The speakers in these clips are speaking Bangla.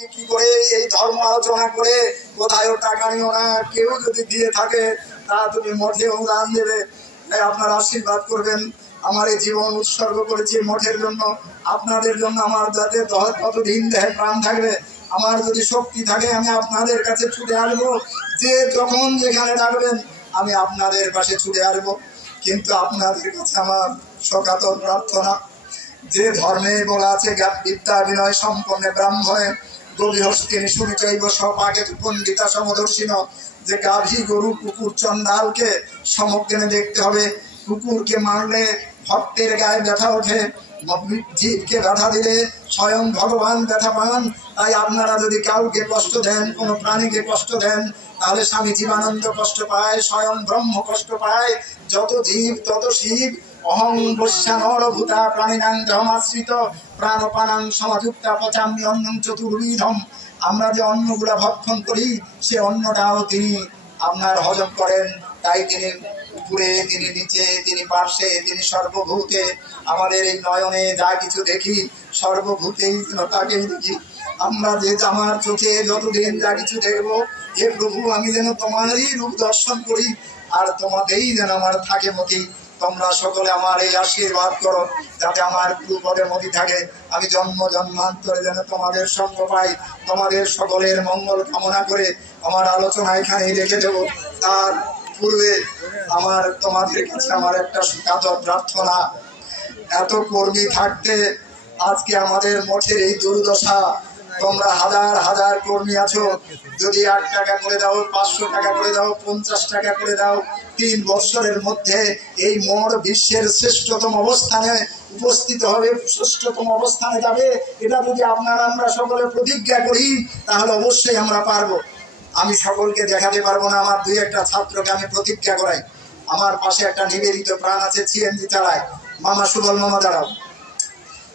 কি করে এই ধর্ম আলোচনা করে কোথায়ও টাকা নিও না, কেউ যদি দিয়ে থাকে তা তুমি মঠে অনুদান দেবে। তাই আপনারা আশীর্বাদ করবেন। আমার এই জীবন উৎসর্গ করেছি মঠের জন্য, আপনাদের জন্য। আমার যাতে কতদিন দেহে প্রাণ থাকবে, আমার যদি শক্তি থাকে, আমি আপনাদের কাছে ছুটে আসবো। যে যখন যেখানে ডাকবেন আমি আপনাদের পাশে ছুটে আসবো। কিন্তু আপনাদের কাছে আমার সকাতর প্রার্থনা, যে ধর্মে বলা আছে বিদ্যা বিনয় সম্পন্ন ব্রাহ্মণে গভীরস্তিনি সুবিচৈব সপাকে পণ্ডিতা সমদর্শিন, যে গাভী গরু কুকুর চন্ডালকে সমজ্ঞানে দেখতে হবে। কুকুরকে মারলে ভক্তের গায়ে ব্যথা ওঠে, জীবকে ব্যথা দিলে স্বয়ং ভগবান ব্যথা পান। তাই আপনারা যদি কাউকে কষ্ট দেন, কোনো প্রাণীকে কষ্ট দেন, তাহলে স্বামী জীবানন্দ কষ্ট পায়, স্বয়ং ব্রহ্ম কষ্ট পায়। যত জীব তত শিব। অহং বস্যানরভূতা প্রাণিনাং দেহমাশ্রিত প্রাণপানাং সমাযুক্তা পচামি অন্নং চতুর্বিধম। আমরা যে অন্নগুলা ভক্ষণ করি সে অন্নটাও তিনি আপনার হজম করেন। তাই তিনি উপরে, তিনি নিচে, তিনি পার্শ্বে, তিনি সর্বভূতে। আমাদের এই নয়নে যা কিছু দেখি সর্বভূতেই তাকেই দেখি। আমরা যে আমার চোখে যতদিন যা কিছু দেখবো, হে প্রভু আমি যেন তোমারই রূপ দর্শন করি, আর তোমাদেরই যেন আমার থাকে মতি। তোমরা সকলে আমার এই আশীর্বাদ করো যাতে আমার গুরুপদে মতি থাকে। আমি জন্ম জন্মান্তরে যেন তোমাদের সঙ্গ পাই। তোমাদের সকলের মঙ্গল কামনা করে আমার আলোচনা এখানেই রেখে দেব। তার পূর্বে আমার তোমাদের কাছে আমার একটা সুকাতর প্রার্থনা। এত কর্মী থাকতে আজকে আমাদের মঠের এই দুর্দশা। তোমরা হাজার হাজার কর্মী আছো, যদি 8 টাকা করে দাও, 500 টাকা করে দাও, 50 টাকা করে দাও, 3 বছরের মধ্যে এই মঠ বিশ্বের শ্রেষ্ঠতম অবস্থানে উপস্থিত হবে, শ্রেষ্ঠতম অবস্থানে যাবে। এটা যদি আপনারা আমরা সকলে প্রতিজ্ঞা করি তাহলে অবশ্যই আমরা পারবো। আমি সকলকে দেখাতে পারবো না, আমার 2-1টা ছাত্রকে আমি প্রতিজ্ঞা করাই। আমার পাশে একটা নিবেদিত প্রাণ আছে, সিএনজি চালায়, মামা সুবল মামা দাঁড়াও।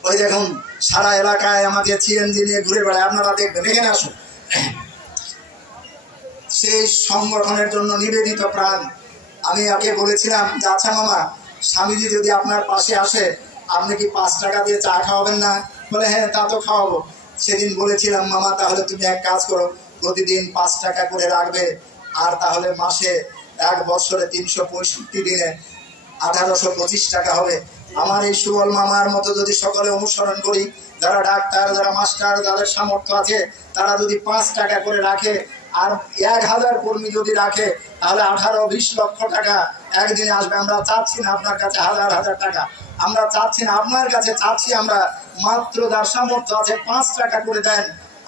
ওই দেখুন সারা এলাকায় আমাকে সিএনজি নিয়ে ঘুরে বেড়ায়, আপনারা দেখবেন, এখানে আসুন। সেই সংগঠনের জন্য নিবেদিত প্রাণ। আমি আগে বলেছিলাম যে আচ্ছা মামা, স্বামীজি যদি আপনার পাশে আসে আপনি কি 5 টাকা দিয়ে চা খাওয়াবেন না? বলে হ্যাঁ তা তো খাওয়াবো। সেদিন বলেছিলাম মামা তাহলে তুমি এক কাজ করো, প্রতিদিন 5 টাকা করে রাখবে, আর তাহলে মাসে 1 বছরে 365 দিনে 1825 টাকা হবে। আমার এই সুবল মামার মতো যদি সকলে অনুসরণ করি, যারা ডাক্তার, যারা মাস্টার, যাদের সামর্থ্য আছে, তারা যদি 5 টাকা করে রাখে, আর 1000 কর্মী যদি রাখে, তাহলে 18-20 লক্ষ টাকা একদিনে আসবে। আমরা চাচ্ছি না আপনার কাছে হাজার হাজার টাকা, আমরা চাচ্ছি না আপনার কাছে, চাচ্ছি আমরা মাত্র যার সামর্থ্য আছে 5 টাকা করে দেন।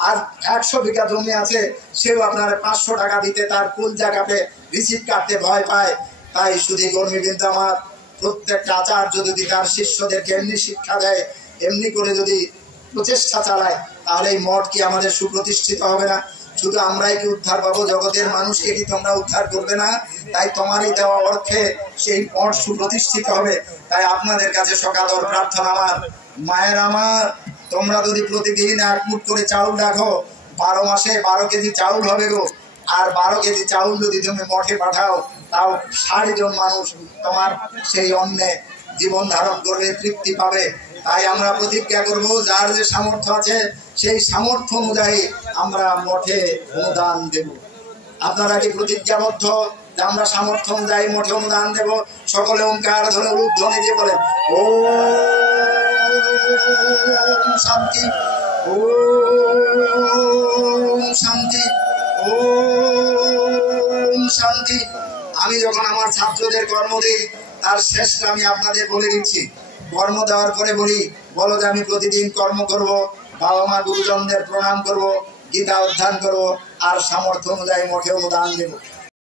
আর 100 বিঘা জমি আছে, সেও আপনার 500 টাকা দিতে তার কুলজা কাপে, রিসিট কাটতে ভয় পায়। তাই শুধু কর্মীবৃন্দ আমার, প্রত্যেকটা আচার্য যদি তার শিষ্যদেরকে এমনি শিক্ষা দেয়, এমনি করে যদি প্রচেষ্টা চালায়, তাহলে এই মঠ কি আমাদের সুপ্রতিষ্ঠিত হবে না? শুধু আমরাই কি উদ্ধার পাবো, জগতের মানুষকে কি তোমরা উদ্ধার করবে না? তাই তোমারই দেওয়া অর্থে সেই মঠ সুপ্রতিষ্ঠিত হবে। তাই আপনাদের কাছে সকাতর প্রার্থনা আমার, মায়ের আমার, তোমরা যদি প্রতিদিন 1 মুঠ করে চাউল রাখো, 12 মাসে 12 কেজি চাউল হবে গো। আর 12 কেজি চাউল যদি তুমি মঠে পাঠাও, তাও 60 জন মানুষ তোমার সেই অন্নে জীবন ধারণ করবে, তৃপ্তি পাবে। তাই আমরা প্রতিজ্ঞা করব, যার যে সামর্থ্য আছে সেই সামর্থ্য অনুযায়ী আমরা মঠে অনুদান দেব। আপনারা কি প্রতিজ্ঞাবদ্ধ যে আমরা সামর্থ্য অনুযায়ী মঠে অনুদান দেব? সকলে ওঙ্কার ধরে উদ্ধৃতি দিয়ে বলেন ওম শান্তি, ওম শান্তি, ওম শান্তি। আমি যখন আমার ছাত্রদের কর্ম দিই, তার শেষটা আমি আপনাদের বলে দিচ্ছি। কর্ম দেওয়ার পরে বলি, বলো যে আমি প্রতিদিন কর্ম করব, বাবা মা গুরুজনদের প্রণাম করব, গীতা অধ্যয়ন করব, আর সামর্থ্য অনুযায়ী মঠে অনুদান দেব।